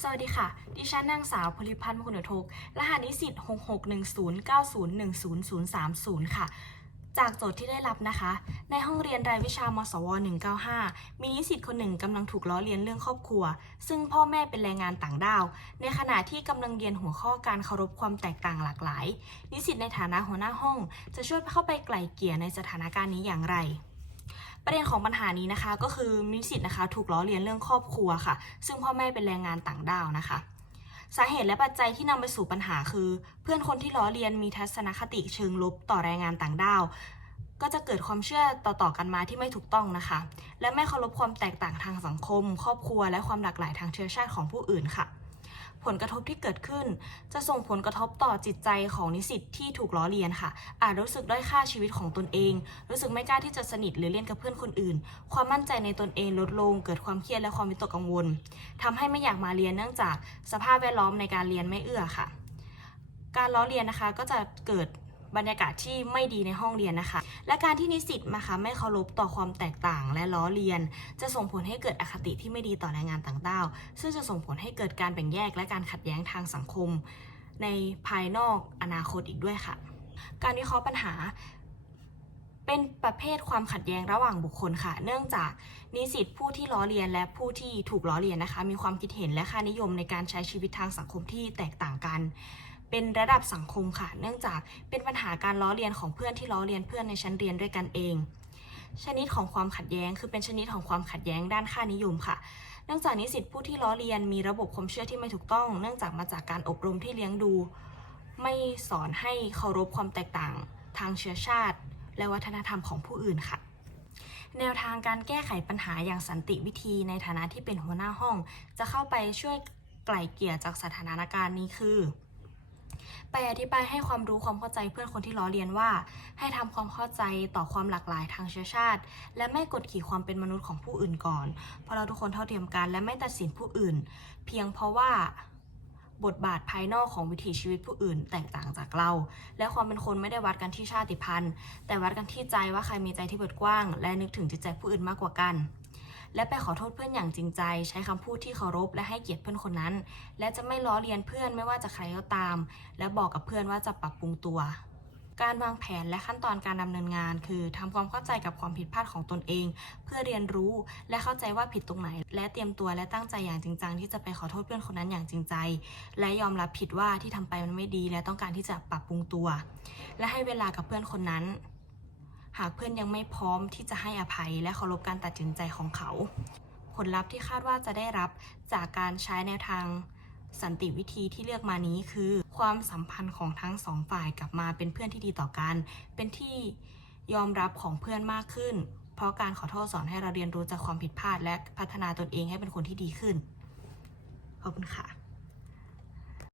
สวัสดีค่ะ ดิฉันนางสาวพลิพันธ์มกุณทกรหัสนิสิต6610901030 ค่ะ จากโจทย์ที่ได้รับนะคะ ในห้องเรียนรายวิชามสว 195 มีนิสิตคนหนึ่งกำลังถูกล้อเลียนเรื่องครอบครัว ซึ่งพ่อแม่เป็นแรงงานต่างด้าว ในขณะที่กำลังเรียนหัวข้อการเคารพความแตกต่างหลากหลาย นิสิตในฐานะหัวหน้าห้อง จะช่วยเข้าไปไกล่เกลี่ยในสถานการณ์นี้อย่างไร ประเด็นของปัญหานี้นะคะ ก็คือนิสิตนะคะ ถูกล้อเลียนเรื่องครอบครัวค่ะ ซึ่งพ่อแม่เป็นแรงงานต่างด้าวนะคะ สาเหตุและปัจจัยที่นำไปสู่ปัญหาคือ เพื่อนคนที่ล้อเลียนมีทัศนคติเชิงลบต่อแรงงานต่างด้าวก็จะเกิดความเชื่อต่อๆกันมาที่ไม่ถูกต้องนะคะ และไม่เคารพความแตกต่างทางสังคม ครอบครัว และความหลากหลายทางเชื้อชาติของผู้อื่นค่ะ ผลกระทบที่เกิดขึ้น จะส่งผลกระทบต่อจิตใจของนิสิตที่ถูกล้อเลียนค่ะ อาจรู้สึกด้อยค่าชีวิตของตนเอง รู้สึกไม่กล้าที่จะสนิทหรือเล่นกับเพื่อนคนอื่น ความมั่นใจในตนเองลดลง เกิดความเครียดและความวิตกกังวลทำให้ไม่อยากมาเรียนเนื่องจากสภาพแวดล้อมในการเรียนไม่เอื้อค่ะ การล้อเลียนนะคะก็จะเกิด บรรยากาศที่ไม่ดีในห้องเรียนนะคะ และการที่นิสิตนะคะไม่เคารพต่อความแตกต่างและล้อเลียน จะส่งผลให้เกิดอคติที่ไม่ดีต่อแรงงานต่างด้าว ซึ่งจะส่งผลให้เกิดการแบ่งแยกและการขัดแย้งทางสังคม ในภายนอกอนาคตอีกด้วยค่ะ การวิเคราะห์ปัญหาเป็นประเภทความขัดแย้งระหว่างบุคคลค่ะ เนื่องจากนิสิตผู้ที่ล้อเลียนและผู้ที่ถูกล้อเลียนนะคะ มีความคิดเห็นและค่านิยมในการใช้ชีวิตทางสังคมที่แตกต่างกัน เป็นระดับสังคมค่ะ เนื่องจากเป็นปัญหาการล้อเลียนของเพื่อนที่ล้อเลียนเพื่อนในชั้นเรียนด้วยกันเอง ชนิดของความขัดแย้ง คือเป็นชนิดของความขัดแย้งด้านค่านิยมค่ะ เนื่องจากนิสิตผู้ที่ล้อเลียนมีระบบความเชื่อที่ไม่ถูกต้อง เนื่องจากมาจากการอบรมที่เลี้ยงดู ไม่สอนให้เคารพความแตกต่าง ทางเชื้อชาติ และวัฒนธรรมของผู้อื่นค่ะแนวทางการแก้ไขปัญหาอย่างสันติวิธีในฐานะที่เป็นหัวหน้าห้อง จะเข้าไปช่วยไกล่เกลี่ยจากสถานการณ์นี้คือ ไปอธิบายให้ความรู้ความเข้าใจเพื่อนคนที่ล้อเลียนว่า ให้ทำความเข้าใจต่อความหลากหลายทางเชื้อชาติ และไม่กดขี่ความเป็นมนุษย์ของผู้อื่นก่อน เพราะเราทุกคนเท่าเทียมกัน และไม่ตัดสินผู้อื่น เพียงเพราะว่าบทบาทภายนอกของวิถีชีวิตผู้อื่นแตกต่างจากเรา และความเป็นคนไม่ได้วัดกันที่ชาติพันธุ์ แต่วัดกันที่ใจว่าใครมีใจที่เปิดกว้าง และนึกถึงจิตใจผู้อื่นมากกว่ากัน และไปขอโทษเพื่อนอย่างจริงใจ ใช้คำพูดที่เคารพและให้เกียรติเพื่อนคนนั้น และจะไม่ล้อเลียนเพื่อนไม่ว่าจะใครก็ตาม และบอกกับเพื่อนว่าจะปรับปรุงตัว การวางแผนและขั้นตอนการดำเนินงาน คือทำความเข้าใจกับความผิดพลาดของตนเอง เพื่อเรียนรู้และเข้าใจว่าผิดตรงไหน และเตรียมตัวและตั้งใจอย่างจริงจังที่จะไปขอโทษเพื่อนคนนั้นอย่างจริงใจ และยอมรับผิดว่าที่ทำไปมันไม่ดี และต้องการที่จะปรับปรุงตัว และให้เวลากับเพื่อนคนนั้น หากเพื่อนยังไม่พร้อมที่จะให้อภัยและเคารพการตัดสินใจของเขา ผลลัพธ์ที่คาดว่าจะได้รับจากการใช้แนวทางสันติวิธีที่เลือกมานี้คือ ความสัมพันธ์ของทั้งสองฝ่ายกลับมาเป็นเพื่อนที่ดีต่อกัน เป็นที่ยอมรับของเพื่อนมากขึ้น เพราะการขอโทษสอนให้เราเรียนรู้จากความผิดพลาด และพัฒนาตนเองให้เป็นคนที่ดีขึ้น ขอบคุณค่ะ